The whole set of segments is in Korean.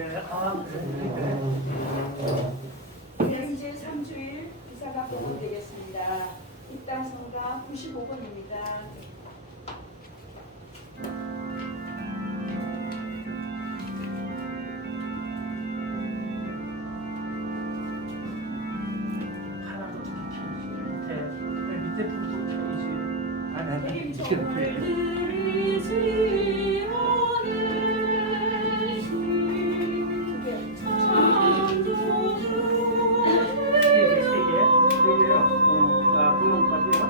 네. 현재 3주일 기사가 보고되겠습니다. 입당 성가 95번입니다. 하나도 밑에 부분 켜야지. 아니 세 개요. 부분까지요.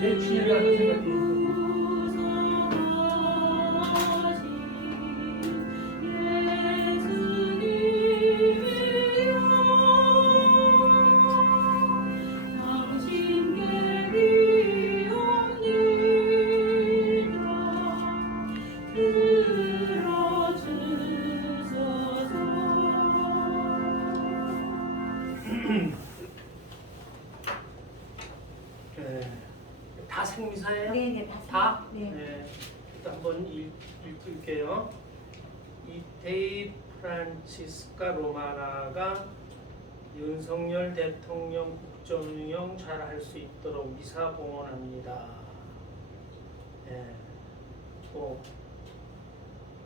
내 주인이라는 생각이 다 생미사예요? 네네 다? 네. 네. 일단 한번 읽을게요. 이태희 프란치스카 로마나가 윤석열 대통령 국정운영 잘 할 수 있도록 미사 봉헌합니다. 네. 또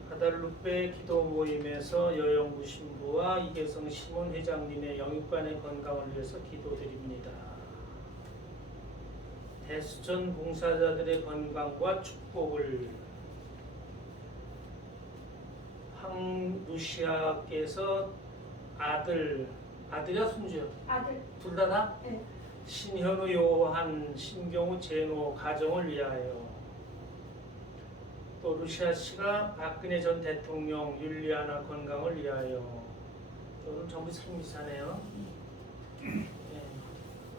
가달루페 기도 모임에서 여영구 신부와 이계성 시몬 회장님의 영육간의 건강을 위해서 기도드립니다. 대수전 봉사자들의 건강과 축복을 황루시아께서 아들이야 손주요? 아들. 둘 다? 네. 신현우 요한 신경우 제노 가정을 위하여 또 루시아 씨가 박근혜 전 대통령 율리아나 건강을 위하여 오늘 전부 생미사네요. 네.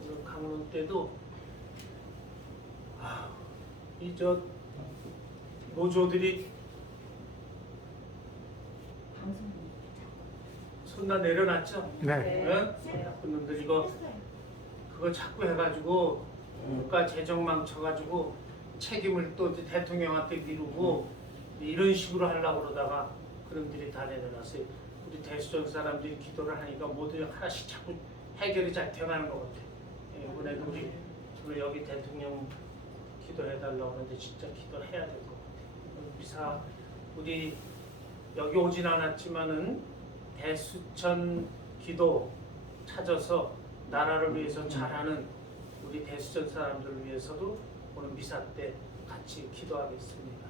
오늘 강론 때도 이 저 노조들이 손나 내려놨죠? 네. 나쁜 놈들 이거 그거 자꾸 해가지고 국가 재정 망쳐가지고 책임을 또 대통령한테 미루고 이런 식으로 하려고 그러다가 그놈들이 다 내려놨어요. 우리 대수전 사람들이 기도를 하니까 모두 하나씩 자꾸 해결이 잘 돼가는 것 같아요. 이번에도 우리 오늘 여기 대통령 기도해달라고 하는데 진짜 기도를 해야 될 것 같아요. 미사 우리 여기 오진 않았지만은 대수천 기도 찾아서 나라를 위해서 잘하는 우리 대수전 사람들을 위해서도 오늘 미사 때 같이 기도하겠습니다.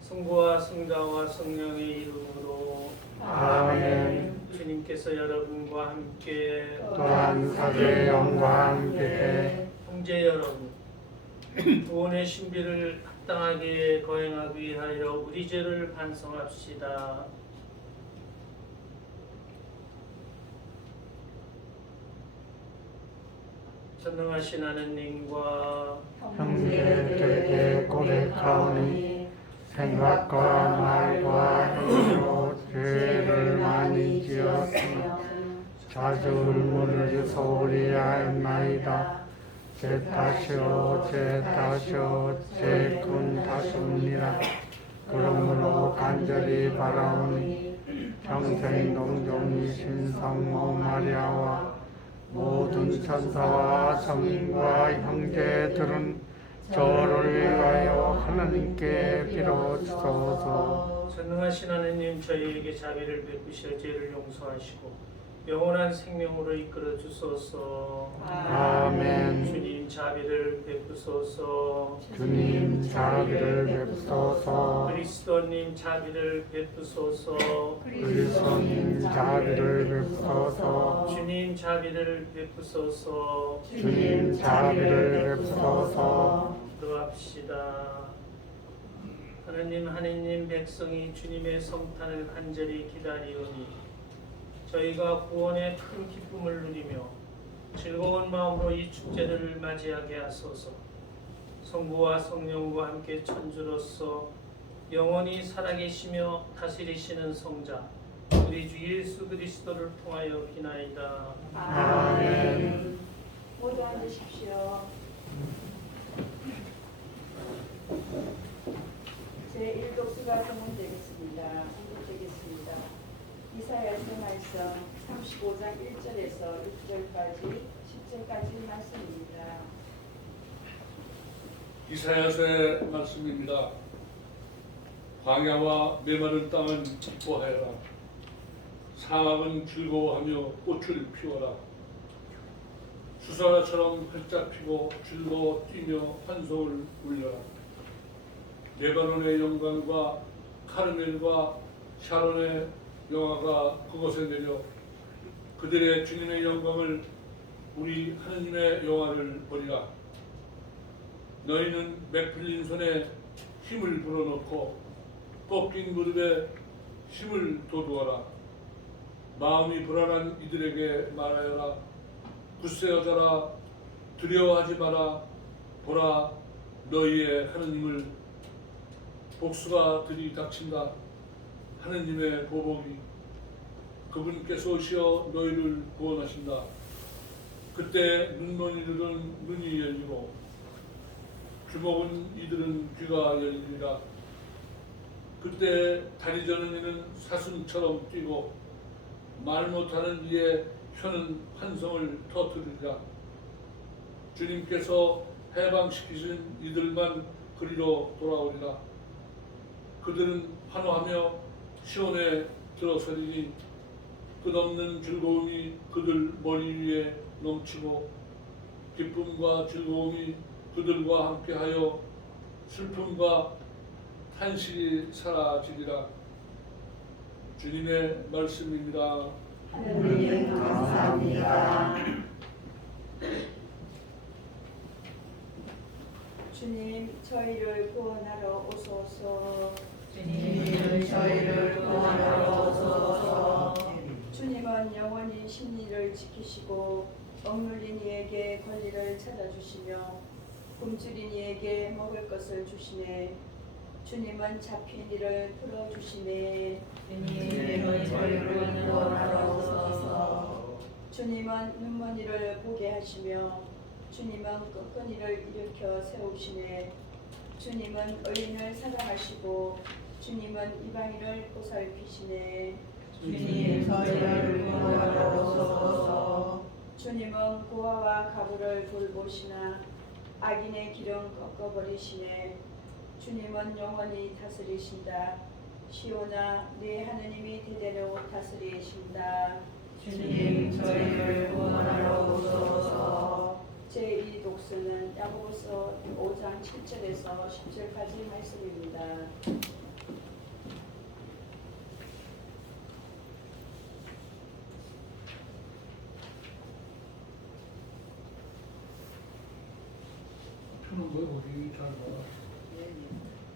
성부와 성자와 성령의 이름으로 아멘. 주님께서 여러분과 함께 또한 사도의 영과 함께 형제 여러분 구원의 신비를 합당하게 거행하기 위하여 우리 죄를 반성합시다. 전능하신 하느님과 형제들에게 고백하오니 생각과 말과 행위로 죄를 많이 지었으며 자주 울문을 소홀히 하였나이다. 제 탓이요 제 탓이요 제 큰 탓입니다. 그러므로 간절히 바라오니 평생 동정이신 성모 마리아와 모든 천사와 성인과 형제들은 저를 위하여 하나님께 빌어주소서. 전능하신 하느님 저희에게 자비를 베푸시어 죄를 용서하시고 영원한 생명으로 이끌어 주소서. 아멘. 주님 자비를 베푸소서. 주님 자비를 베푸소서. 그리스도님 자비를 베푸소서. 그리스도님 자비를 베푸소서. 주님 자비를 베푸소서. 주님 자비를 베푸소서. 기도합시다. 하느님 백성이 주님의 성탄을 간절히 기다리오니 저희가 구원의 큰 기쁨을 누리며 즐거운 마음으로 이 축제를 맞이하게 하소서. 성부와 성령과 함께 천주로서 영원히 살아계시며 다스리시는 성자 우리 주 예수 그리스도를 통하여 기나이다. 아멘. 모두 앉으십시오. 제1독수가 공헌되겠습니다. 공독되겠습니다. 이사야서 말씀 35장 1절에서 6절까지 10절까지 말씀입니다. 이사야서의 말씀입니다. 광야와 메마른 땅은 기뻐하여라. 사막은 즐거워하며 꽃을 피워라. 수사처럼 활짝 피고 즐거워 뛰며 환송을 울려라. 레바논의 영광과 카르멜과 샤론의 영화가 그곳에 내려 그들의 주님의 영광을 우리 하느님의 영화를 보리라. 너희는 맥풀린 손에 힘을 불어넣고 꺾인 무릎에 힘을 돋우어라. 마음이 불안한 이들에게 말하여라. 굳세어져라. 두려워하지 마라. 보라, 너희의 하느님을 복수가 들이닥친다. 하느님의 보복이 그분께서 오시어 너희를 구원하신다. 그때 눈먼이들은 눈이 열리고 주먹은 이들은 귀가 열리리라. 그때 다리 저는 이는 사슴처럼 뛰고 말 못하는 이의 혀는 환성을 터뜨리리라. 주님께서 해방시키신 이들만 그리로 돌아오리라. 그들은 환호하며 시온에 들어서리니 끝없는 즐거움이 그들 머리 위에 넘치고 기쁨과 즐거움이 그들과 함께하여 슬픔과 탄식이 사라지리라. 주님의 말씀입니다. 하느님 감사합니다. 주님 저희를 구원하러 오소서. 주님 저희를 구원하러 오소서. 주님은 영원히 심리를 지키시고 억눌린 이에게 권리를 찾아주시며 굶주린 이에게 먹을 것을 주시네. 주님은 잡힌 이를 풀어주시네. 주님 저희를 구원하러 오소서. 주님은 눈먼 이를 보게 하시며 주님은 꺾은 이를 일으켜 세우시네. 주님은 의인을 사랑하시고 주님은 이방인을 보살피시네. 주님 저희를 구원하러 오소서. 주님은 고아와 가부를 돌보시나 악인의 길은 꺾어버리시네. 주님은 영원히 다스리신다. 시온아 네 하느님이 대대로 다스리신다. 주님 저희를 구원하러 오소서. 제2독서는 야고보서 5장 7절에서 10절까지 말씀입니다. 표는 뭐 어디 잘 봐.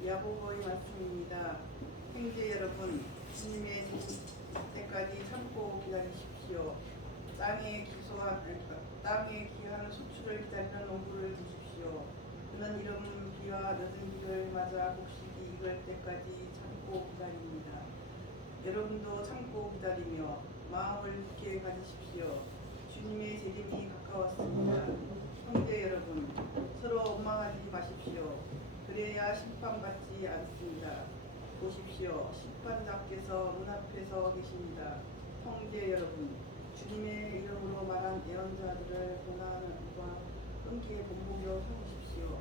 야고보의 말씀입니다. 형제 여러분, 주님의 때까지 참고 기다리십시오. 땅에 기한 수출을 기다리는 농부를 두십시오. 그는 이른 비와 늦은 비를 맞아 곡식이 익을 때까지 참고 기다립니다. 여러분도 참고 기다리며 마음을 굳게 가지십시오. 주님의 재림이 가까웠습니다. 형제 여러분, 서로 원망하지 마십시오. 그래야 심판받지 않습니다. 보십시오. 심판자께서 문 앞에 서 계십니다. 형제 여러분, 주님의 이름으로 말한 예언자들을 고난과 끊기에 본보기로 삼으십시오.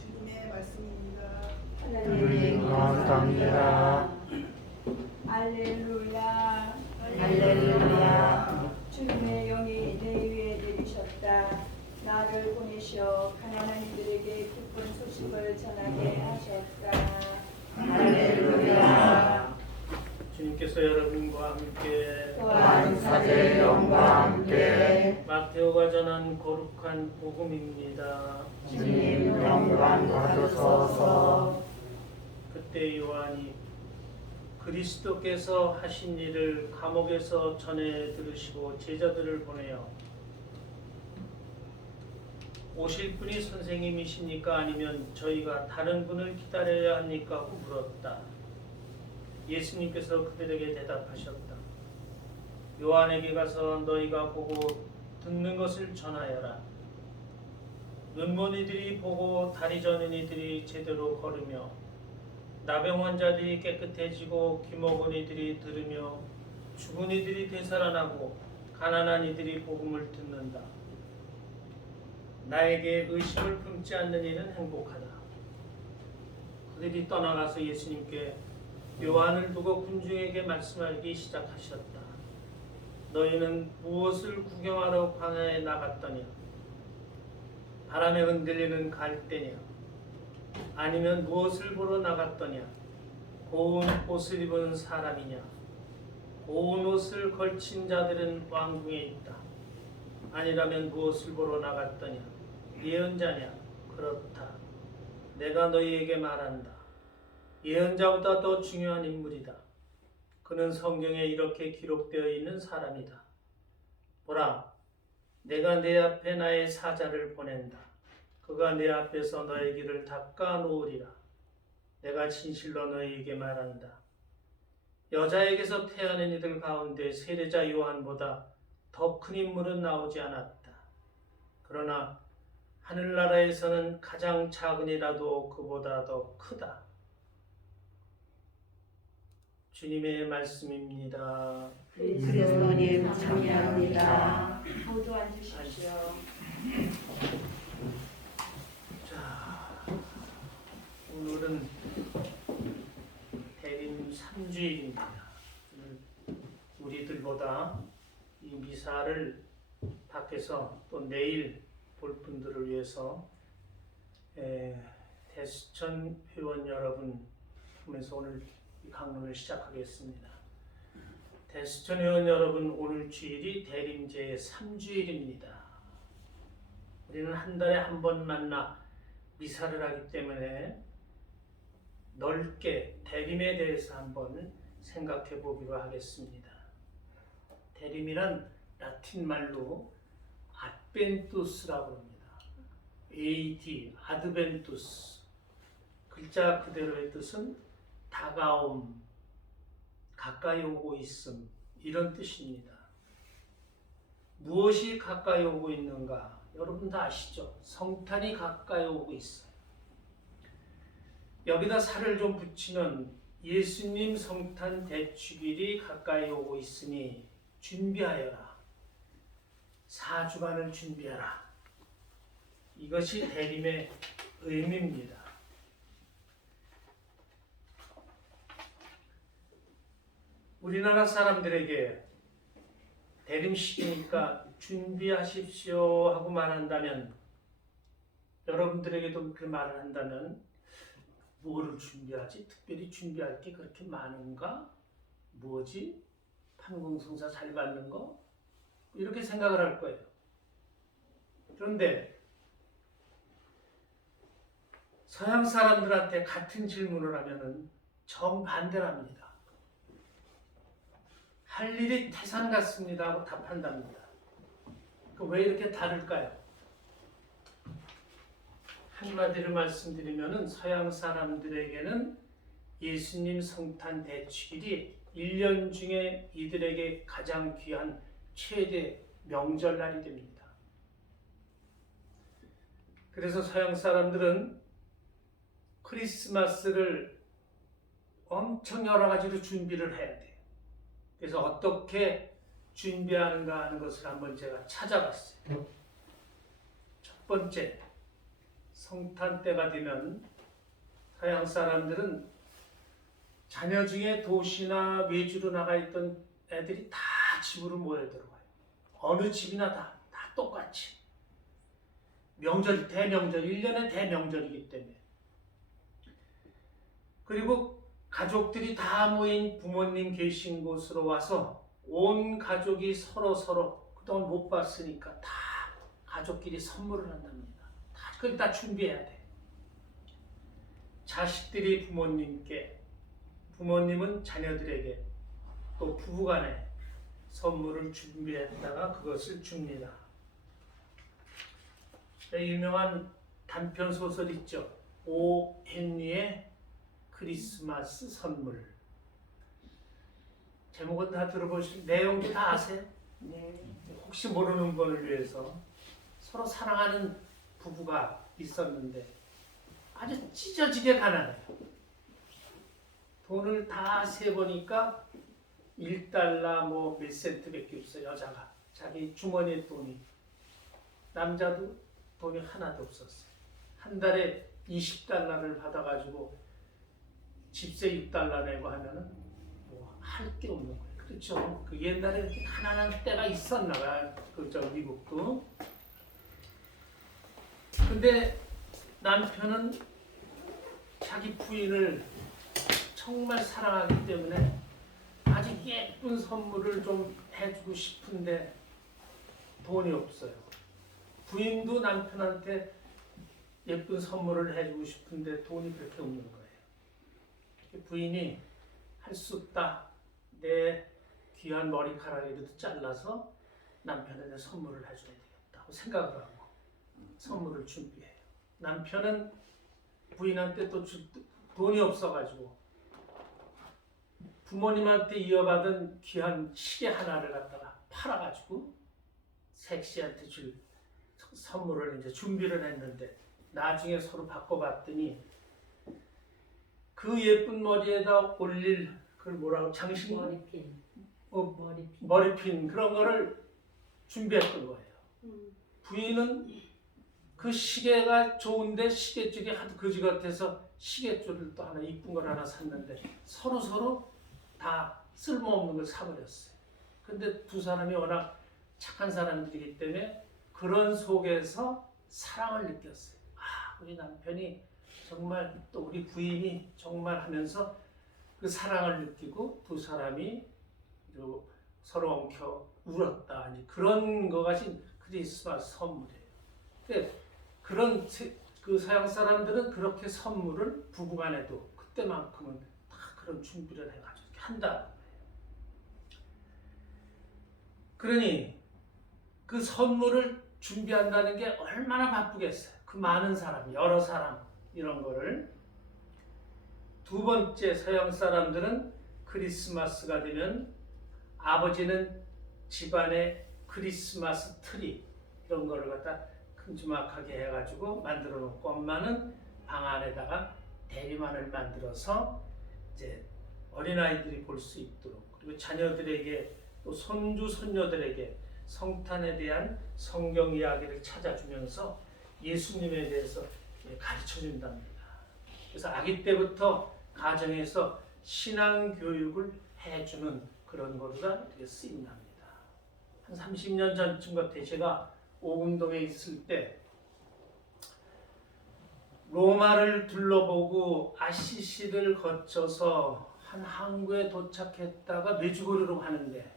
주님의 말씀입니다. 하느님 감사합니다. 알렐루야. 할렐루야. 주님의 영이 내 위에 내리셨다. 나를 보내셔 가난한 이들에게 기쁜 소식을 전하게 하셨다. 할렐루야. 주님께서 여러분과 함께 또한 사제의 영과 함께 마테오가 전한 거룩한 복음입니다. 주님 영광 받으소서. 그때 요한이 그리스도께서 하신 일을 감옥에서 전해 들으시고 제자들을 보내어 오실 분이 선생님이십니까? 아니면 저희가 다른 분을 기다려야 합니까? 하고 물었다. 예수님께서 그들에게 대답하셨다. 요한에게 가서 너희가 보고 듣는 것을 전하여라. 눈먼 이들이 보고 다리 저는 이들이 제대로 걸으며 나병 환자들이 깨끗해지고 귀먹은 이들이 들으며 죽은 이들이 되살아나고 가난한 이들이 복음을 듣는다. 나에게 의심을 품지 않는 이는 행복하다. 그들이 떠나가서 예수님께 요한을 두고 군중에게 말씀하기 시작하셨다. 너희는 무엇을 구경하러 광야에 나갔더냐? 바람에 흔들리는 갈대냐? 아니면 무엇을 보러 나갔더냐? 고운 옷을 입은 사람이냐? 고운 옷을 걸친 자들은 왕궁에 있다. 아니라면 무엇을 보러 나갔더냐? 예언자냐? 그렇다. 내가 너희에게 말한다. 예언자보다 더 중요한 인물이다. 그는 성경에 이렇게 기록되어 있는 사람이다. 보라, 내가 내 앞에 나의 사자를 보낸다. 그가 내 앞에서 너의 길을 닦아 놓으리라. 내가 진실로 너희에게 말한다. 여자에게서 태어난 이들 가운데 세례자 요한보다 더 큰 인물은 나오지 않았다. 그러나 하늘나라에서는 가장 작은이라도 그보다 더 크다. 주님의 말씀입니다. 그리스도님 참여합니다. 모두 앉으십시오. 자, 오늘은 대림 3주일입니다. 우리들보다 이 미사를 밖에서 또 내일 볼 분들을 위해서 대수천 회원 여러분 하면서 오늘 이 강론을 시작하겠습니다. 대수천 회원 여러분, 오늘 주일이 대림제의 3주일입니다. 우리는 한 달에 한 번 만나 미사를 하기 때문에 넓게 대림에 대해서 한번 생각해 보기로 하겠습니다. 대림이란 라틴 말로 아드벤투스라고 합니다. AD, 아드벤투스. 글자 그대로의 뜻은 다가옴, 가까이 오고 있음, 이런 뜻입니다. 무엇이 가까이 오고 있는가? 여러분 다 아시죠? 성탄이 가까이 오고 있어요. 여기다 살을 좀 붙이면 예수님 성탄 대축일이 가까이 오고 있으니 준비하여라. 4주간을 준비하라. 이것이 대림의 의미입니다. 우리나라 사람들에게 대림 시기니까 준비하십시오 하고 말한다면, 여러분들에게도 그 말을 한다면 뭐를 준비하지? 특별히 준비할 게 그렇게 많은가? 뭐지? 판공성사 잘 받는 거? 이렇게 생각을 할 거예요. 그런데 서양 사람들한테 같은 질문을 하면은 정반대랍니다. 할 일이 태산 같습니다 하고 답한답니다. 왜 이렇게 다를까요? 한마디로 말씀드리면은 서양 사람들에게는 예수님 성탄 대축일이 1년 중에 이들에게 가장 귀한 최대 명절날이 됩니다. 그래서 서양 사람들은 크리스마스를 엄청 여러 가지로 준비를 해야 돼요. 그래서 어떻게 준비하는가 하는 것을 한번 제가 찾아봤어요. 첫 번째, 성탄 때가 되면 서양 사람들은 자녀 중에 도시나 외주로 나가 있던 애들이 다 집으로 모여들어와요. 어느 집이나 다 똑같이. 명절이 대명절, 1년의 대명절이기 때문에. 그리고 가족들이 다 모인 부모님 계신 곳으로 와서 온 가족이 서로 그동안 못 봤으니까 다 가족끼리 선물을 한답니다. 그걸 다 준비해야 돼. 자식들이 부모님께, 부모님은 자녀들에게, 또 부부간에 선물을 준비했다가 그것을 줍니다. 유명한 단편 소설 있죠. 오 헨리의 크리스마스 선물. 제목은 다 들어보실 내용도 다 아세요? 네. 혹시 모르는 분을 위해서 서로 사랑하는 부부가 있었는데 아주 찢어지게 가난해요. 돈을 다 세보니까 1달러 뭐 몇 센트밖에 없어요. 여자가 자기 주머니에 돈이, 남자도 돈이 하나도 없었어요. 한 달에 20달러를 받아가지고 집세 6달러 내고 하면은 뭐 할 게 없는 거예요. 그렇죠? 그 옛날에 이렇게 가난한 때가 있었나 봐요. 그저 미국도. 근데 남편은 자기 부인을 정말 사랑하기 때문에 아주 예쁜 선물을 좀 해주고 싶은데 돈이 없어요. 부인도 남편한테 예쁜 선물을 해주고 싶은데 돈이 그렇게 없는 거예요. 부인이 할 수 없다. 내 귀한 머리카락이라도 잘라서 남편에게 선물을 해줘야 되겠다고 생각을 하고 선물을 준비해요. 남편은 부인한테 또 돈이 없어가지고 부모님한테 이어받은 귀한 시계 하나를 갖다가 팔아가지고 색시한테 줄 선물을 이제 준비를 했는데 나중에 서로 바꿔봤더니 그 예쁜 머리에다 올릴 그걸 뭐라고 장식 머리핀 그런 거를 준비했던 거예요. 부인은 그 시계가 좋은데 시계줄이 하도 거지 같아서 시계줄을 또 하나 이쁜 걸 하나 샀는데 서로 다 쓸모없는 걸 사버렸어요. 근데 두 사람이 워낙 착한 사람들이기 때문에 그런 속에서 사랑을 느꼈어요. 아, 우리 남편이 정말 또 우리 부인이 정말 하면서 그 사랑을 느끼고 두 사람이 서로 엉켜 울었다. 그런 거 가진 크리스마스 선물이에요. 근데 그런 그 서양 사람들은 그렇게 선물을 부부간에도 그때만큼은 다 그런 준비를 해가지고 이렇게 한다는 거예요. 그러니 그 선물을 준비한다는 게 얼마나 바쁘겠어요. 그 많은 사람, 여러 사람 이런 거를. 두 번째, 서양 사람들은 크리스마스가 되면 아버지는 집안에 크리스마스 트리 이런 거를 갖다 큼지막하게 해가지고 만들어 놓고 엄마는 방 안에다가 대리만을 만들어서 이제 어린아이들이 볼 수 있도록, 그리고 자녀들에게 또 손주 손녀들에게 성탄에 대한 성경 이야기를 찾아주면서 예수님에 대해서 가르쳐 준답니다. 그래서 아기 때부터 가정에서 신앙 교육을 해주는 그런 거가 쓰인답니다. 한 30년 전쯤 같아요. 제가 오금동에 있을 때 로마를 둘러보고 아시시를 거쳐서 한 항구에 도착했다가 메주고리로 가는데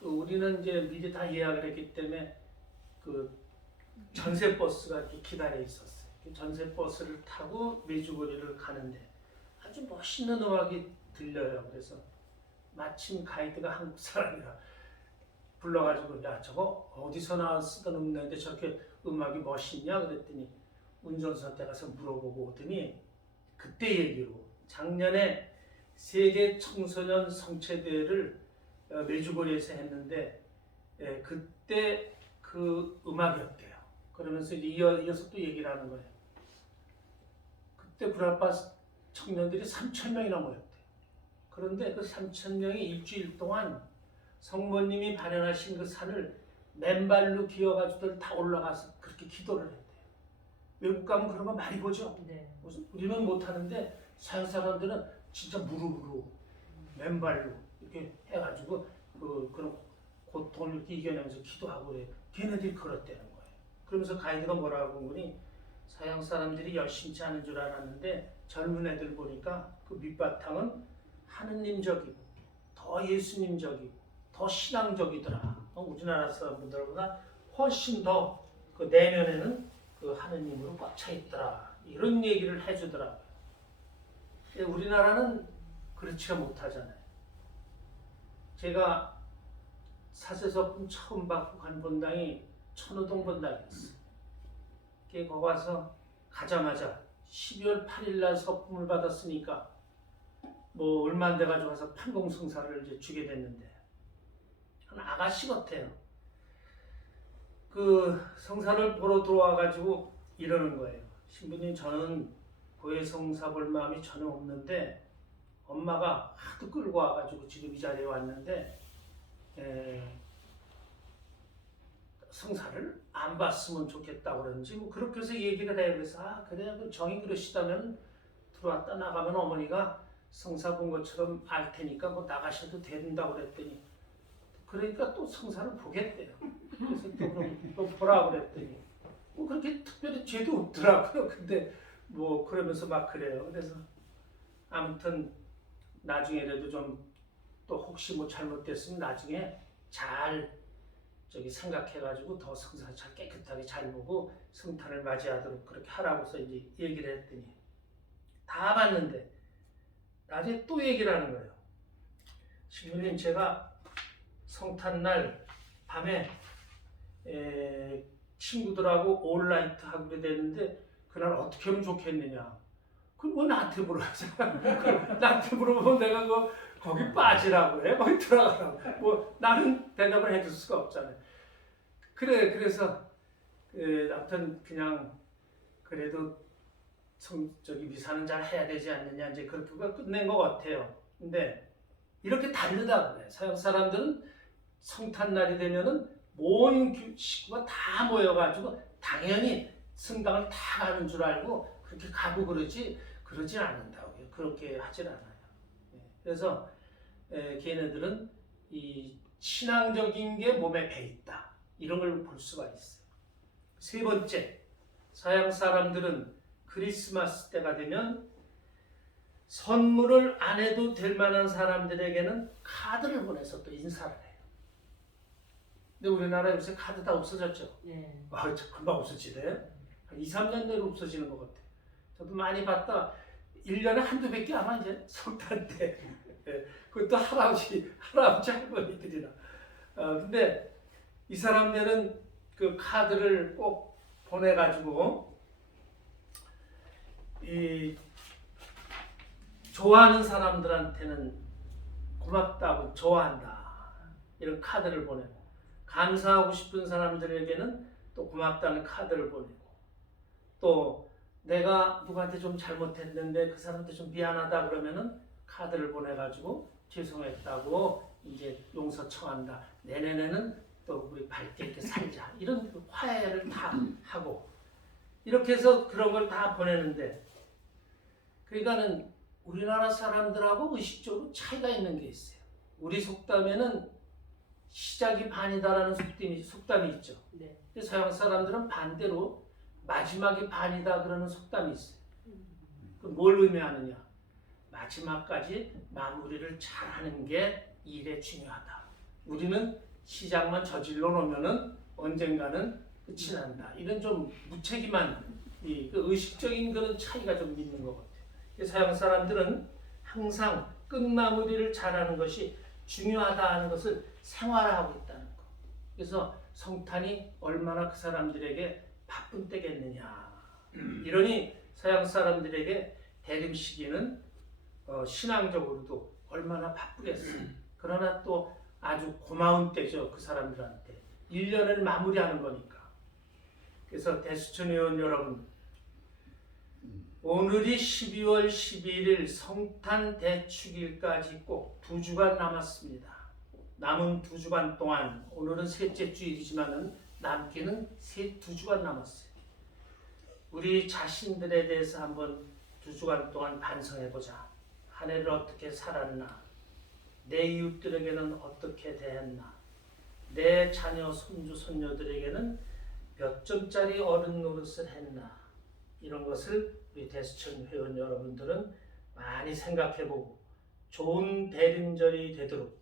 우리는 이제 미리 다 예약을 했기 때문에 그 전세 버스가 이렇게 기다려 있었어요. 전세 버스를 타고 메주고리를 가는데 아주 멋있는 음악이 들려요. 그래서 마침 가이드가 한국 사람이라 불러가지고 야 저거 어디서 나와 쓰던 음악인데 저렇게 음악이 멋있냐 그랬더니 운전선대 가서 물어보고 오더니 그때 얘기로 작년에 세계 청소년 성체대회를 메주고리에서 했는데 그때 그 음악이었대요. 그러면서 이어서 또 얘기를 하는 거예요. 그때 구라파 청년들이 3,000명이나 모였대요. 그런데 그 3,000명이 일주일 동안 성모님이 발현하신 그 산을 맨발로 기어가지고 다 올라가서 그렇게 기도를 했대요. 외국 가면 그런 거 많이 보죠? 네. 우리는 못하는데 서양 사람들은 진짜 무릎으로 맨발로 이렇게 해가지고 그런 고통을 이렇게 이겨내면서 기도하고 그래요. 걔네들이 그렇다는 거예요. 그러면서 가이드가 뭐라고 한 거니 서양 사람들이 열심치 않은 줄 알았는데 젊은 애들 보니까 그 밑바탕은 하느님적이고 더 예수님적이고 더 신앙적이더라. 우리나라 사람들보다 훨씬 더 그 내면에는 그 하느님으로 꽉 차 있더라. 이런 얘기를 해주더라고요. 우리나라는 그렇지가 못하잖아요. 제가 사세서품 처음 받고 간 본당이 천호동 본당이었어요. 거기 가서 가자마자 12월 8일 날 서품을 받았으니까 뭐 얼마 안 돼가지고 가서 판공성사를 이제 주게 됐는데 한 아가씨 같아요. 그 성사를 보러 들어와가지고 이러는 거예요. 신부님, 저는 교회 성사 볼 마음이 전혀 없는데 엄마가 하도 끌고 와가지고 지금 이 자리에 왔는데 성사를 안 봤으면 좋겠다고 그러는지 뭐 그렇게 해서 얘기가 돼요. 그래서 아 그래, 그 정이 그러시다면 들어왔다 나가면 어머니가 성사 본 것처럼 알 테니까 뭐 나가셔도 된다고 그랬더니, 그러니까 또 성사를 보겠대요. 그래서 또 그럼 또 보라고 그랬더니 뭐 그렇게 특별히 죄도 없더라고요. 근데 뭐 그러면서 막 그래요. 그래서 아무튼 나중에라도 좀 또 혹시 뭐 잘못됐으면 나중에 잘 저기 생각해가지고 더 성사 잘 깨끗하게 잘 보고 성탄을 맞이하도록 그렇게 하라고서 이제 얘기를 했더니 다 봤는데 나중에 또 얘기를 하는 거예요. 신부님, 제가 성탄날 밤에 친구들하고 온라이트 하기로 됐는데 그날 어떻게 하면 좋겠느냐. 그럼 뭐 나한테 물어보잖아. 나한테 물어보면 내가 거기 빠지라고 해. 거기 들어가라고. 뭐 나는 대답을 해줄 수가 없잖아요. 그래서 아무튼 그냥 그래도 저기 미사는 잘 해야 되지 않느냐, 이제 그렇게 끝낸 것 같아요. 근데 이렇게 다르다 그래. 서양 사람들은 성탄날이 되면은 모든 식구가 다 모여가지고 당연히 성당을 다 가는 줄 알고 그렇게 가고 그러지 않는다고요. 그렇게 하질 않아요. 그래서 걔네들은 이 신앙적인 게 몸에 배 있다, 이런 걸 볼 수가 있어요. 세 번째, 서양 사람들은 크리스마스 때가 되면 선물을 안 해도 될 만한 사람들에게는 카드를 보내서 또 인사를 해요. 근데 우리나라에 요새 카드 다 없어졌죠? 네. 금방 없어지대요. 한 2, 3년 내로 없어지는 것 같아요. 저도 많이 봤다. 1년에 한두 백 개 아마 이제 성탄 때. 그것도 할아버지 할머니들이나. 근데 이 사람들은 그 카드를 꼭 보내가지고 이 좋아하는 사람들한테는 고맙다고, 좋아한다, 이런 카드를 보내고, 감사하고 싶은 사람들에게는 또 고맙다는 카드를 보내고, 또 내가 누구한테 좀 잘못했는데 그 사람한테 좀 미안하다 그러면은 카드를 보내가지고 죄송했다고 이제 용서 청한다. 내년에는 또 우리 밝게 이렇게 살자. 이런 화해를 다 하고 이렇게 해서 그런 걸 다 보내는데, 그러니까는 우리나라 사람들하고 의식적으로 차이가 있는 게 있어요. 우리 속담에는 시작이 반이다라는 속담이 있죠. 네. 근데 서양 사람들은 반대로 마지막이 반이다 그러는 속담이 있어요. 그 뭘 의미하느냐? 마지막까지 마무리를 잘하는 게 일에 중요하다. 우리는 시작만 저질러 놓으면은 언젠가는 끝이 난다. 이런 좀 무책임한 그 의식적인 그런 차이가 좀 있는 것 같아요. 서양 사람들은 항상 끝마무리를 잘하는 것이 중요하다는 것을 생활화하고 있다는 거. 그래서 성탄이 얼마나 그 사람들에게 바쁜 때겠느냐. 이러니 서양 사람들에게 대림 시기는 신앙적으로도 얼마나 바쁘겠어요. 그러나 또 아주 고마운 때죠. 그 사람들한테 1년을 마무리하는 거니까. 그래서 대수천 회원 여러분, 오늘이 12월 12일 성탄 대축일까지 꼭 2주간 남았습니다. 남은 2주간 동안, 오늘은 셋째 주일이지만은 남기는 2주간 남았어요. 우리 자신들에 대해서 한번 2주간 동안 반성해보자. 한 해를 어떻게 살았나? 내 이웃들에게는 어떻게 대했나? 내 자녀, 손주, 손녀들에게는 몇 점짜리 어른 노릇을 했나? 이런 것을 우리 대수천 회원 여러분들은 많이 생각해보고 좋은 대림절이 되도록,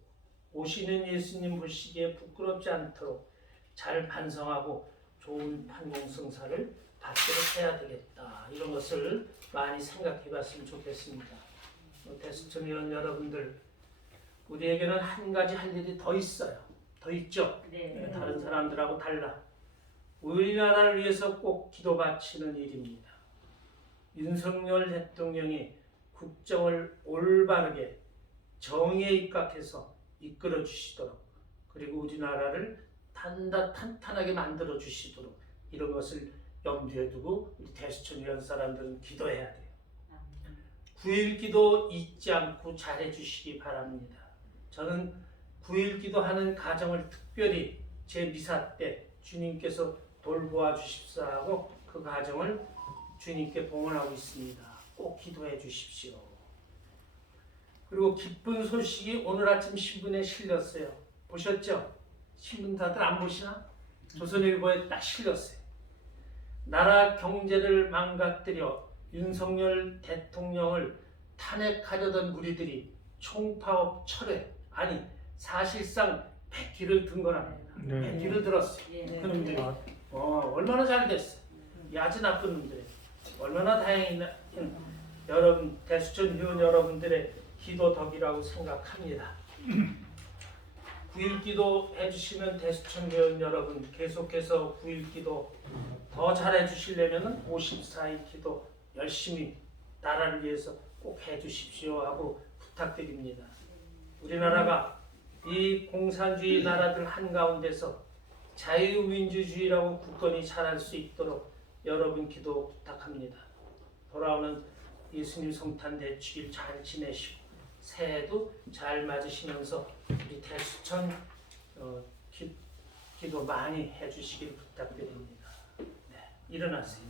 오시는 예수님 보시기에 부끄럽지 않도록 잘 반성하고 좋은 판공성사를 받도록 해야 되겠다. 이런 것을 많이 생각해봤으면 좋겠습니다. 대수천 회원 여러분들, 우리에게는 한 가지 할 일이 더 있어요. 더 있죠? 네. 다른 사람들하고 달라. 우리나라를 위해서 꼭 기도 바치는 일입니다. 윤석열 대통령이 국정을 올바르게 정의에 입각해서 이끌어 주시도록, 그리고 우리나라를 탄탄하게 만들어 주시도록 이런 것을 염두에 두고 우리 대수천 위원 사람들은 기도해야 돼요. 9일 기도 잊지 않고 잘해 주시기 바랍니다. 저는 9일 기도하는 가정을 특별히 제 미사 때 주님께서 돌보아 주십사 하고 그 가정을 주님께 봉헌하고 있습니다. 꼭 기도해 주십시오. 그리고 기쁜 소식이 오늘 아침 신문에 실렸어요. 보셨죠? 신문 다들 안 보시나? 조선일보에 딱 실렸어요. 나라 경제를 망가뜨려 윤석열 대통령을 탄핵하려던 무리들이 총파업 철회, 아니 사실상 백기를 든 거랍니다. 네. 백기를 들었어요. 그놈들이 얼마나 잘 됐어. 이 아주 나쁜 놈들이 얼마나 다행이나. 여러분 대수천 회원 여러분들의 기도 덕이라고 생각합니다. 9일 기도 해주시면 대수천 회원 여러분 계속해서 9일 기도 더 잘해 주시려면 54일 기도 열심히 나라를 위해서 꼭 해주십시오 하고 부탁드립니다. 우리나라가 이 공산주의 나라들 한가운데서 자유민주주의라고 굳건히 자랄 수 있도록 여러분 기도 부탁합니다. 돌아오는 예수님 성탄 대축일 잘 지내시고 새해도 잘 맞으시면서 우리 대수천 기도 많이 해주시길 부탁드립니다. 네, 일어나세요.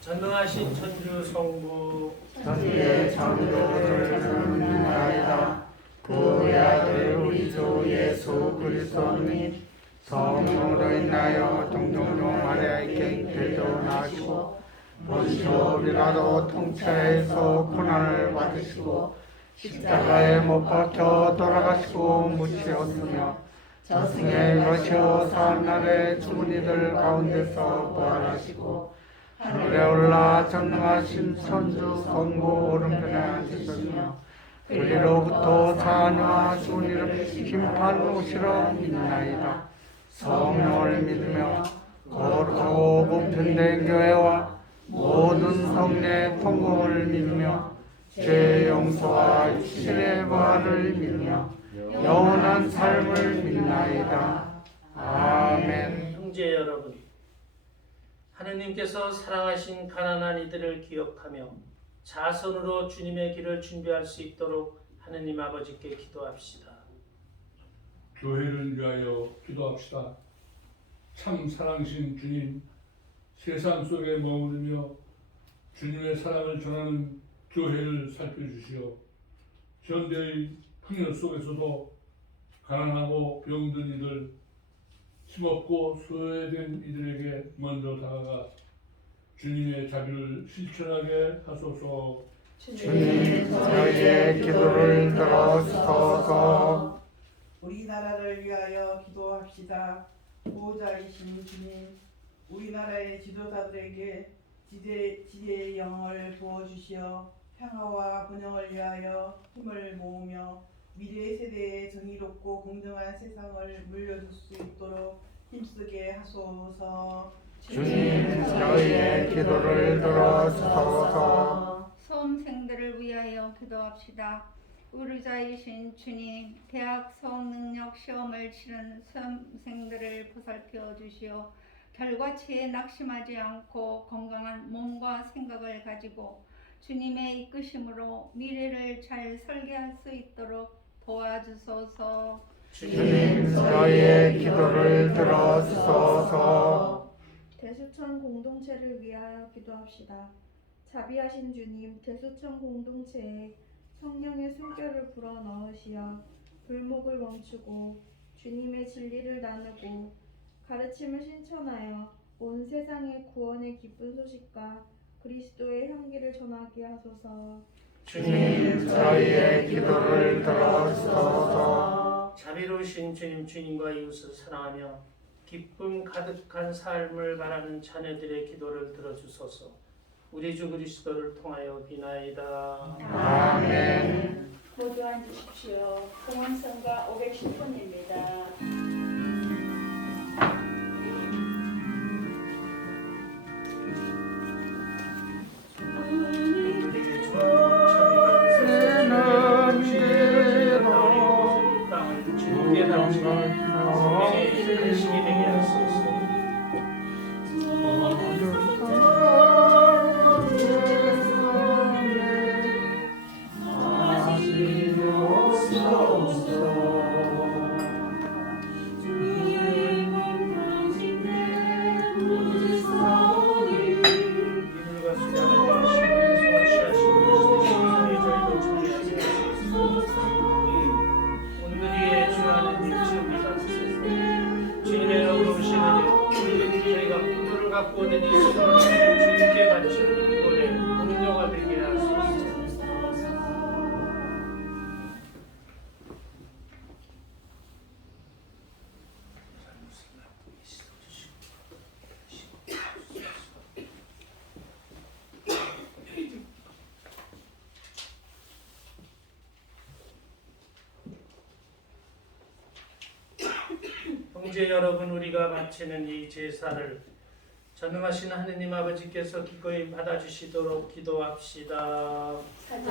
전능하신 천주 성부 천지의 창조를 믿나이다. 그의 아들 우리 주 예수 그리스도님 성령으로 인하여 동정종 마리아에게 태어나시고 본시오 빌라도 통치하에서 고난을 받으시고 십자가에 못 박혀 돌아가시고 묻히었으며 저승에 이르시어 사흘날에 죽은 이들 가운데서 부활하시고 하늘에 올라 전능하신 천주 성부 오른편에 앉으시며 그리로부터 사느와 죽은 이를 심판하시러 믿나이다. 성령을 믿으며 거룩하고 보편된 교회와 모든 성례 통공을 믿으며 죄 용서와 신의 부활을 믿으며 영원한 삶을 믿나이다. 아멘. 형제 여러분, 하느님께서 사랑하신 가난한 이들을 기억하며 자선으로 주님의 길을 준비할 수 있도록 하느님 아버지께 기도합시다. 교회를 위하여 기도합시다. 참 사랑하신 주님, 세상 속에 머무르며 주님의 사랑을 전하는 교회를 살펴주시오. 현대의 풍요 속에서도 가난하고 병든 이들, 힘없고 소외된 이들에게 먼저 다가가 주님의 자비를 실천하게 하소서. 주님 저희의 기도를 들어주소서. 우리나라를 위하여 기도합시다. 보호자이신 주님, 우리나라의 지도자들에게 지혜의 영을 부어주시어 평화와 번영을 위하여 힘을 모으며 미래 세대에 정의롭고 공정한 세상을 물려줄 수 있도록 힘쓰게 하소서. 주님 저희의 기도를 들어주소서. 수험생들을 위하여 기도합시다. 의료자이신 주님, 대학 수험 능력 시험을 치른 수험생들을 보살펴 주시어 결과치에 낙심하지 않고 건강한 몸과 생각을 가지고 주님의 이끄심으로 미래를 잘 설계할 수 있도록 도와주소서. 주님 저희의 기도를 들어주소서. 대수천 공동체를 위하여 기도합시다. 자비하신 주님, 대수천 공동체에 성령의 숨결을 불어넣으시어 불목을 멈추고 주님의 진리를 나누고 가르침을 실천하여 온 세상에 구원의 기쁜 소식과 그리스도의 향기를 전하게 하소서. 주님 저희의 기도를 들어주소서. 자비로우신 주님, 주님과 이웃을 사랑하며 기쁨 가득한 삶을 바라는 자녀들의 기도를 들어주소서. 우리 주 그리스도를 통하여 비나이다. 아멘. 모두 앉으십시오. 공헌성가 510번입니다. 우리 주 생명의 간식이 되게 하소서. 이불과 수량을 내시고 성을 취하시고 그리스도의 저희도 참여하게 하소서. 오늘의 주 하나님 참여 받으소서. 주님의 영으로 오시는 저희가 구두를 갖고 오는 이 시간을 주님께 바치는 노래 동료가 되게 하소서. 형제 여러분, 우리가 바치는 이 제사를 전능하신 하느님 아버지께서 기꺼이 받아주시도록 기도합시다.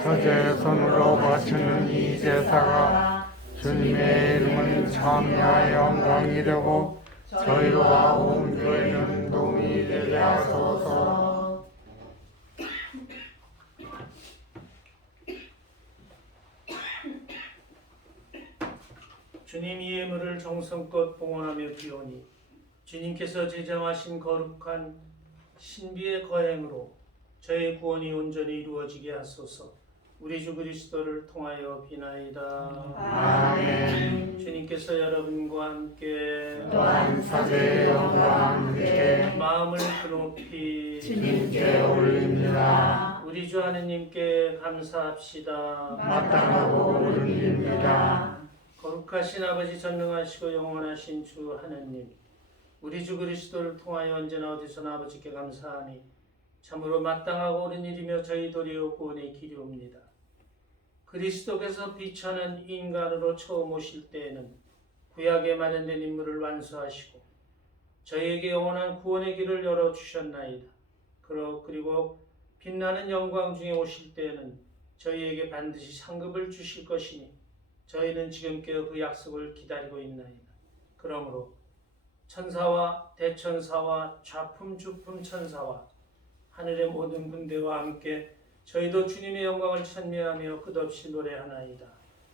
사제 손으로 바치는 이 제사가 주님의 이름을 참여하여 영광이 되고 저희와 온 교회는 도움이 되게 하소서. 주님 이 예물을 정성껏 봉헌하며 비오니 주님께서 제정하신 거룩한 신비의 거행으로 저의 구원이 온전히 이루어지게 하소서. 우리 주 그리스도를 통하여 비나이다. 아멘. 주님께서 여러분과 함께 또한 사제의 영과 함께 마음을 높이 주님께 올립니다. 우리 주 하느님께 감사합시다. 마땅하고 옳습니다. 거룩하신 아버지, 전능하시고 영원하신 주 하느님, 우리 주 그리스도를 통하여 언제나 어디서나 아버지께 감사하니 참으로 마땅하고 옳은 일이며 저희 도리어 구원의 길이옵니다. 그리스도께서 비천한 인간으로 처음 오실 때에는 구약에 마련된 임무를 완수하시고 저희에게 영원한 구원의 길을 열어주셨나이다. 그리고 빛나는 영광 중에 오실 때에는 저희에게 반드시 상급을 주실 것이니 저희는 지금껏 그 약속을 기다리고 있나이다. 그러므로 천사와 대천사와 좌품 주품 천사와 하늘의 모든 군대와 함께 저희도 주님의 영광을 찬미하며 끝없이 노래하나이다.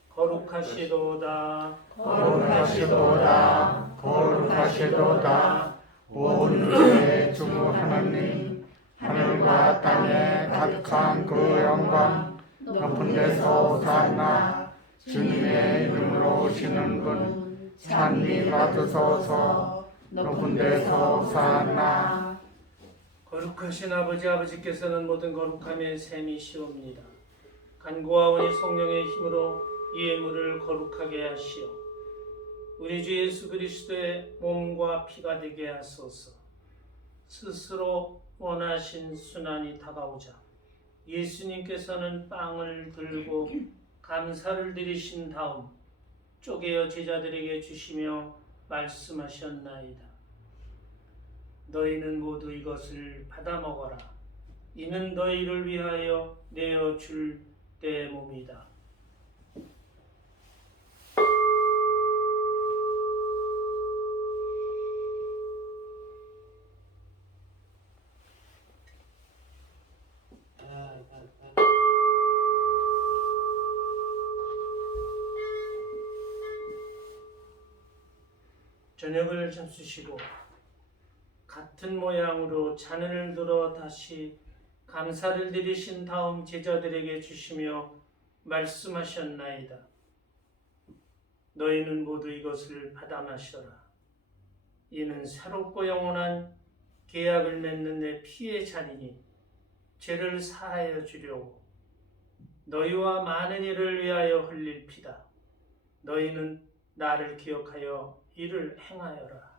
거룩하시도다. 거룩하시도다. 거룩하시도다. 온 우주의 주 하나님, 하늘과 땅에 가득한 그 영광, 높은 데서 오사나. 주님의 이름으로 오시는 분 찬미 받으소서. 높은 데서 오사나. 거룩하신 아버지께서는 모든 거룩함의 셈이시옵니다. 간구와 오니 성령의 힘으로 이 예물을 거룩하게 하시어 우리 주 예수 그리스도의 몸과 피가 되게 하소서. 스스로 원하신 순환이 다가오자 예수님께서는 빵을 들고 감사를 드리신 다음 쪼개어 제자들에게 주시며 말씀하셨나이다. 너희는 모두 이것을 받아 먹어라. 이는 너희를 위하여 내어 줄 내 몸이다. 저녁을 잡수시고 같은 모양으로 잔을 들어 다시 감사를 드리신 다음 제자들에게 주시며 말씀하셨나이다. 너희는 모두 이것을 받아 마셔라. 이는 새롭고 영원한 계약을 맺는 내 피의 잔이니 죄를 사하여 주려고 너희와 많은 이를 위하여 흘릴 피다. 너희는 나를 기억하여 이를 행하여라.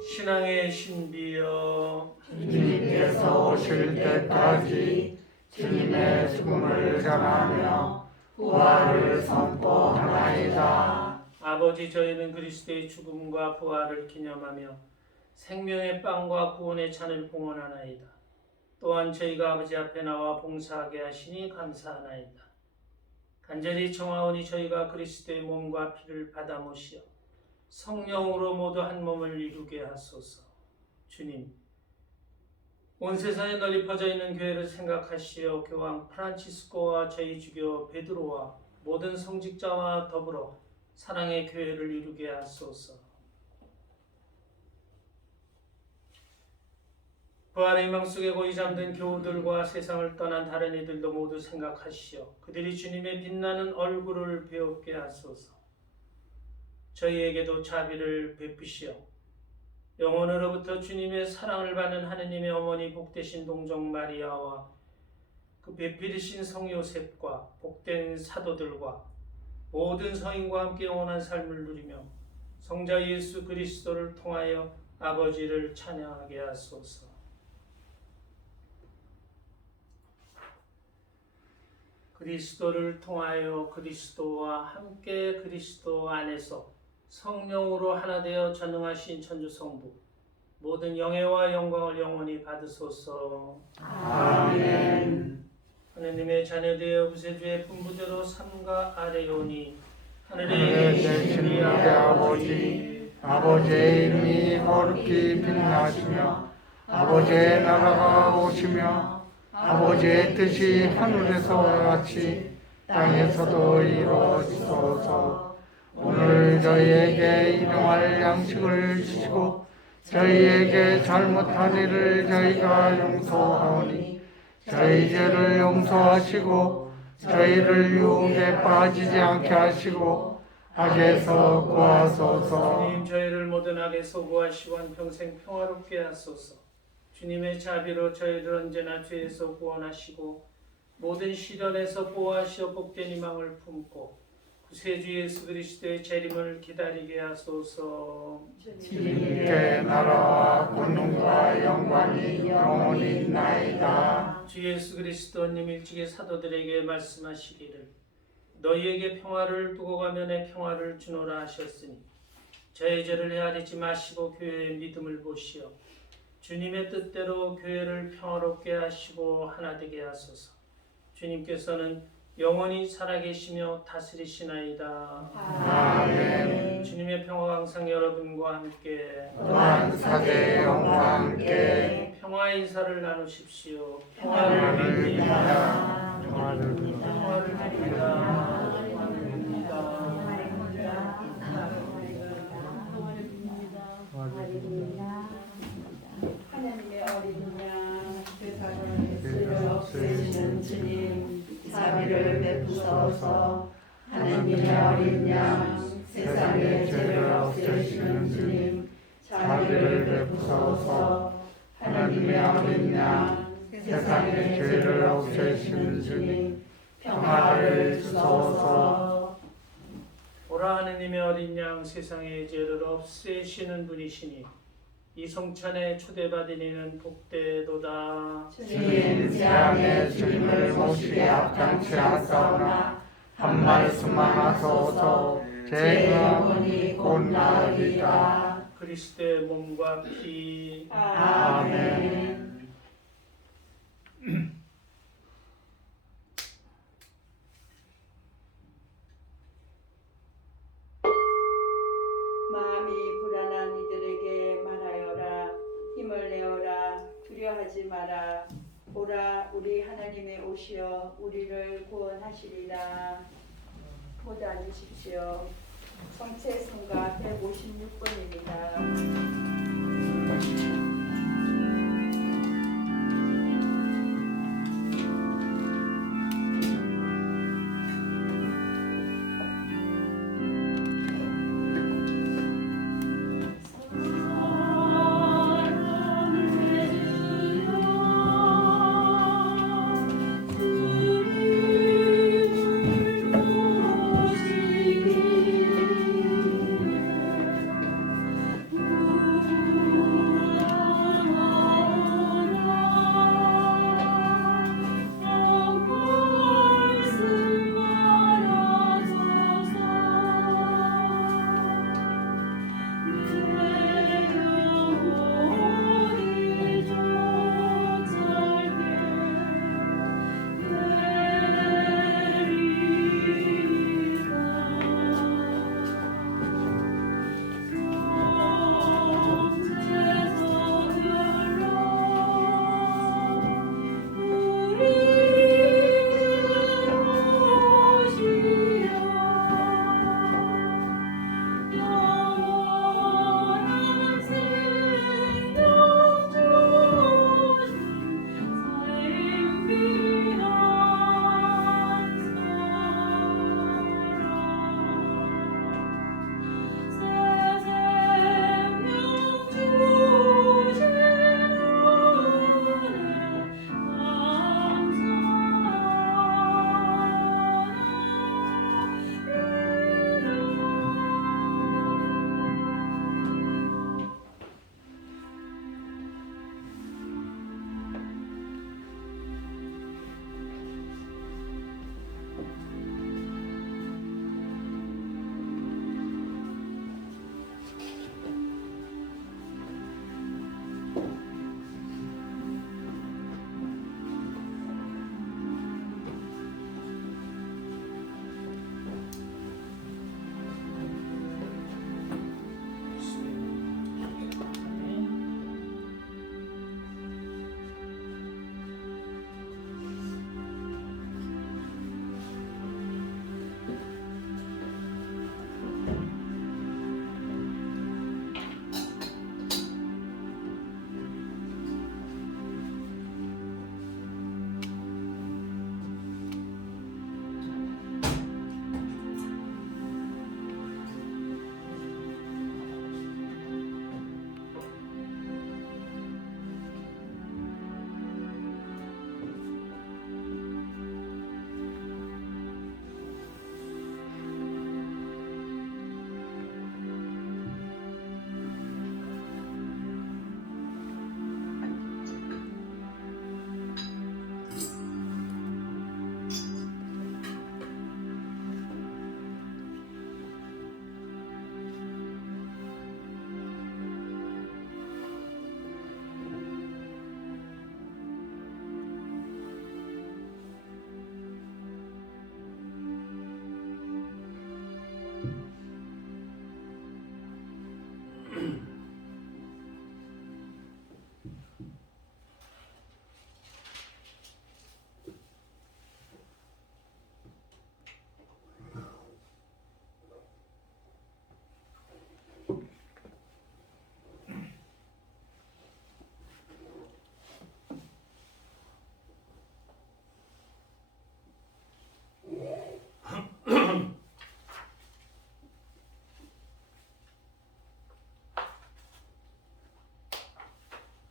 신앙의 신비여, 주님께서 오실 때까지 주님의 죽음을 전하며 부활을 선포하나이다. 아버지, 저희는 그리스도의 죽음과 부활을 기념하며 생명의 빵과 구원의 잔을 봉헌하나이다. 또한 저희가 아버지 앞에 나와 봉사하게 하시니 감사하나이다. 간절히 청하오니 저희가 그리스도의 몸과 피를 받아 모시어 성령으로 모두 한 몸을 이루게 하소서. 주님, 온 세상에 널리 퍼져 있는 교회를 생각하시어 교황 프란치스코와 저희 주교 베드로와 모든 성직자와 더불어 사랑의 교회를 이루게 하소서. 부활의 희망 속에 고이 잠든 교우들과 세상을 떠난 다른 이들도 모두 생각하시어 그들이 주님의 빛나는 얼굴을 배우게 하소서. 저희에게도 자비를 베푸시어 영원으로부터 주님의 사랑을 받는 하느님의 어머니 복되신 동정 마리아와 그 배필이신 성 요셉과 복된 사도들과 모든 성인과 함께 영원한 삶을 누리며 성자 예수 그리스도를 통하여 아버지를 찬양하게 하소서. 그리스도를 통하여 그리스도와 함께 그리스도 안에서 성령으로 하나 되어 전능하신 천주성부 모든 영예와 영광을 영원히 받으소서. 아멘. 하느님의 자녀되어 구세주의 분부대로 삼가 아뢰오니 하늘에 계신 우리 아버지, 아버지의 이름이 거룩히 빛나시며 아버지의 나라가 오시며 아버지의 뜻이 하늘에서와 같이 땅에서도 이루어지소서. 오늘 저희에게 일용할 양식을 주시고 저희에게 잘못한 일을 저희가 용서하오니 저희 죄를 용서하시고 저희를 유혹에 빠지지 않게 하시고 악에서 구하소서. 주님, 저희를 모든 악에서 구하시고 한평생 평화롭게 하소서. 주님의 자비로 저희를 언제나 죄에서 구원하시고 모든 시련에서 보호하시어 복된 희망을 품고 구세주 예수 그리스도의 재림을 기다리게 하소서. 주님께 나라와 권능과 영광이 영원히 있나이다. 주 예수 그리스도님 일찍이 사도들에게 말씀하시기를 너희에게 평화를 두고 가며 내 평화를 주노라 하셨으니 저의 죄를 헤아리지 마시고 교회의 믿음을 보시어 주님의 뜻대로 교회를 평화롭게 하시고 하나 되게 하소서. 주님께서는 영원히 살아계시며 다스리시나이다. 아멘. 주님의 평화가 항상 여러분과 함께 또한 사제의 영과 함께 평화의 인사를 나누십시오. 평화를 평화를 빕니다. 빕니다. 평화를 빕니다. 평화를 빕니다. 평화를 빕니다. 하나님의 어린 양 세상을 죄를 없애시는 주님, 자비를 베푸소서. 하느님의 어린 양 세상의 죄를 없애시는 주님 자비를 베푸소서. 하나님의 어린 양 세상의 죄를 없애시는 주님 평화를 주소서. 오라 하느님의 어린 양 세상의 죄를 없애시는 분이시니 이 성찬에 초대받은 이는 복되도다. 주님 재앙에 주님을 모시게 앞장치 않사오나 한 말씀만 하소서. 제 영혼이 곧 나으리다. 그리스도의 몸과 피. 아멘. 마음이 불안한 이들에게 말하여라. 힘을 내어라. 두려워하지 마라. 보라, 우리 하나님의 오시어 우리를 구원하시리라. 모두 앉으십시오. 성체성가 156번입니다.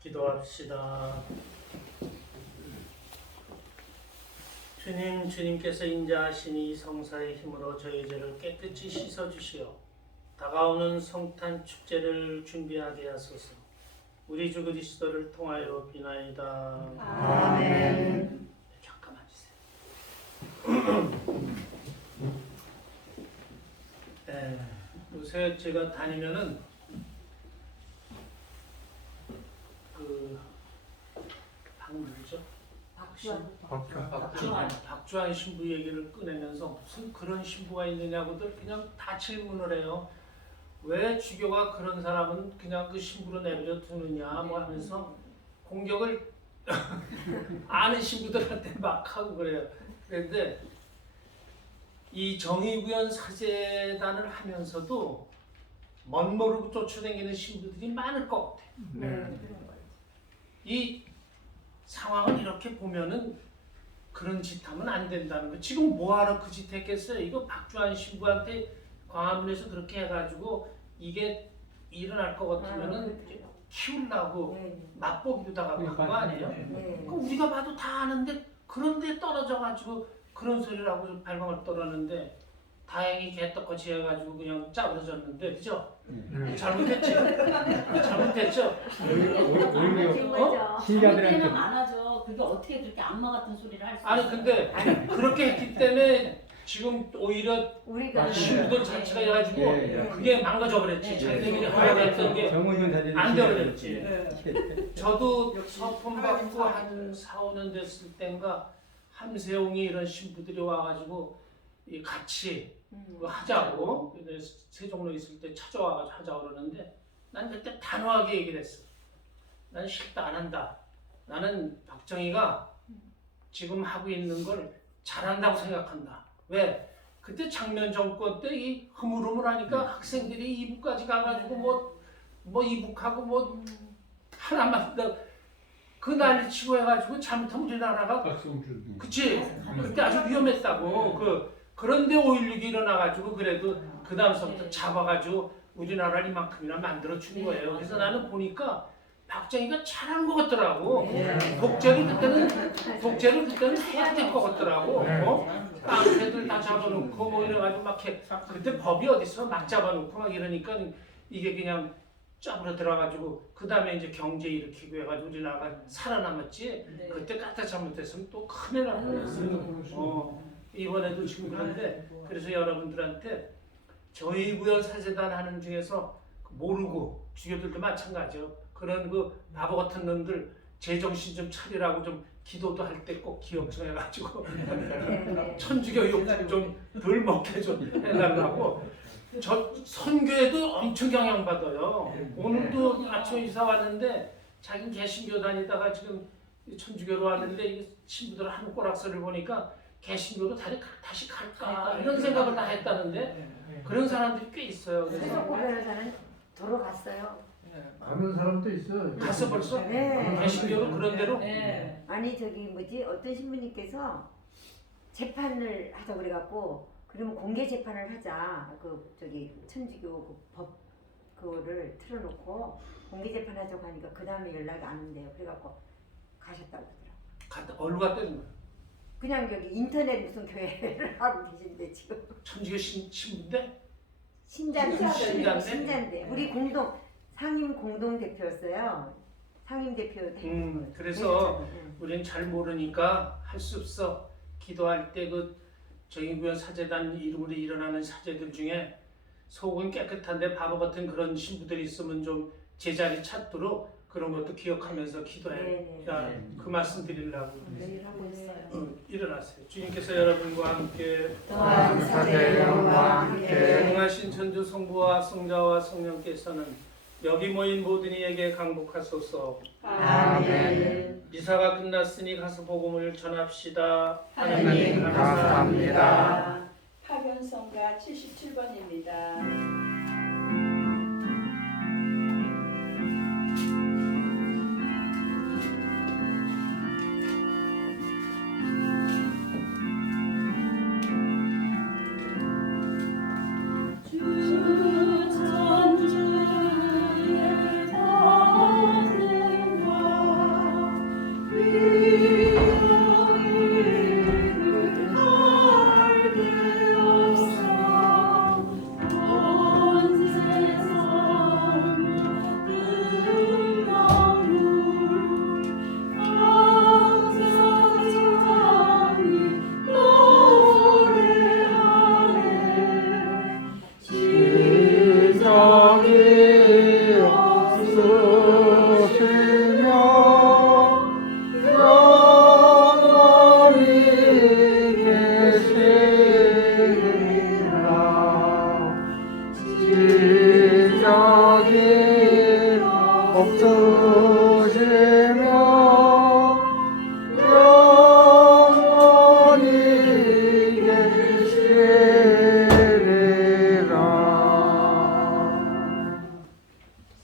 기도합시다. 주님께서 인자하신 이 성사의 힘으로 저희 죄를 깨끗이 씻어주시어 다가오는 성탄 축제를 준비하게 하소서. 우리 주 그리스도를 통하여 비나이다. 아멘. 잠깐만 주세요. 요새 제가 다니면은 그 누구죠? 박주환 신부 얘기를 꺼내면서 무슨 그런 신부가 있느냐고들 그냥 다 질문을 해요. 왜 주교가 그런 사람은 그냥 그 신부로 내버려 두느냐 뭐 하면서 공격을 아는 신부들한테 막 하고 그래요. 그런데 이 정의구현 사제단을 하면서도 멋모르고 쫓아다니는 신부들이 많을 것 같아요. 네. 이 상황을 이렇게 보면은 그런 짓 하면 안 된다는 거. 지금 뭐하러 그 짓 했겠어요? 이거 박주환 신부한테 광화문에서 그렇게 해가지고 이게 일어날 것 같으면은 키우려고 맛보기로다가 한 거 아니에요? 그 우리가 봐도 다 아는데 그런데 떨어져가지고 그런 소리를 하고 좀 발광을 떨었는데 다행히 개떡같이 해가지고 그냥 짜부러졌는데 그죠? 잘못했지? 잘못했죠? 오히려 신자들한테는 안 하죠. 그게 어떻게 그렇게 악마 같은 소리를 할 수 있어요? 아니 근데 그렇게 했기 때문에 지금 오히려 우리가 신부들 자체가 해가지고 예. 그게 망가져 버렸지. 자기들이 하려고 했던 게 안 되어버렸지. 저도 서품 받고 한 4, 5년 됐을 땐가 함세웅이 이런 신부들이 와가지고 이 같이 그거 하자고 세종로 있을 때 찾아와가지고 하자고 그러는데 난 그때 단호하게 얘기를 했어. 난 싫다 안 한다. 나는 박정희가 지금 하고 있는 걸 잘한다고 생각한다. 왜? 그때 장면 정권 때 이 흐물흐물하니까 학생들이 이북까지 가가지고 뭐 이북하고 뭐 하나만 그 난리 치고 해가지고 잘못하면 우리나라가 그치? 그때 아주 위험했다고. 그런데 5.16이 일어나가지고 그래도 그 다음서부터 잡아가지고 우리나라를 이만큼이나 만들어준 거예요. 그래서 나는 보니까 박정희가 잘하는 것 같더라고. 독재를 그때는 해야 될 것 같더라고. 깡패들 다 잡아놓고 뭐 이래가지고 막 해. 그때 법이 어딨어? 막 잡아놓고 막 이러니까 이게 그냥 쫙으로 들어가지고 그 다음에 이제 경제 일으키고 해가지고 우리나라가 살아남았지. 그때 까딱 잘못했으면 또 큰일 날 뻔했어요. 이번에도 지금 그런데 그래서 여러분들한테 저희 구현 사제단 하는 중에서 모르고 주교들도 마찬가지요. 그런 그 바보 같은 놈들 제정신 좀 차리라고 좀 기도도 할 때 꼭 기억 좀 해가지고 천주교 욕 좀 덜 먹게 좀 해달라고. 저 선교에도 엄청 영향받아요. 오늘도 아침에 이사 왔는데 자기는 개신교 다니다가 지금 천주교로 왔는데 이 친구들 하는 꼬락서를 보니까 개신교로 다시 갈까 이런 생각을 다 했다는데 그런 사람들이 꽤 있어요. 그래서 변호사는 돌아갔어요. 가는 사람도 있어. 갔어 벌써? 네. 개신교로 그런 데로? 아니 저기 뭐지 어떤 신부님께서 재판을 하자 그래갖고 그러면 공개 재판을 하자 그 저기 천주교 그 법 그거를 틀어놓고 공개 재판하자고 하니까 그 다음에 연락이 안 온대요. 그래갖고 가셨다고 하더라고. 어디로 갔다는 거야? 그냥 여기 인터넷 무슨 교회를 하고 계신데 지금 천주교 신부인데? 신자인데 우리 상임 공동 대표였어요. 상임 대표. 그래서 우리는 잘 모르니까 할 수 없어. 기도할 때 그 정의구현 사제단 이름으로 일어나는 사제들 중에 속은 깨끗한데 바보 같은 그런 신부들이 있으면 좀 제자리 찾도록 그런 것도 기억하면서 기도해. 자, 그 말씀 드리려고. 하고 있어요. 일어나세요. 주님께서 여러분과 함께 또한 사제와 함께 공하신 천주 성부와 성자와 성령께서는 여기 모인 모든 이에게 강복하소서. 아멘. 미사가 끝났으니 가서 복음을 전합시다. 하나님 감사합니다. 파견성가 77번입니다. 주 천주의 받는 적이 없으시며 영원히 계시리라.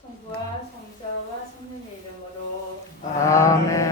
성부와 성자와 성령의 이름으로 아멘.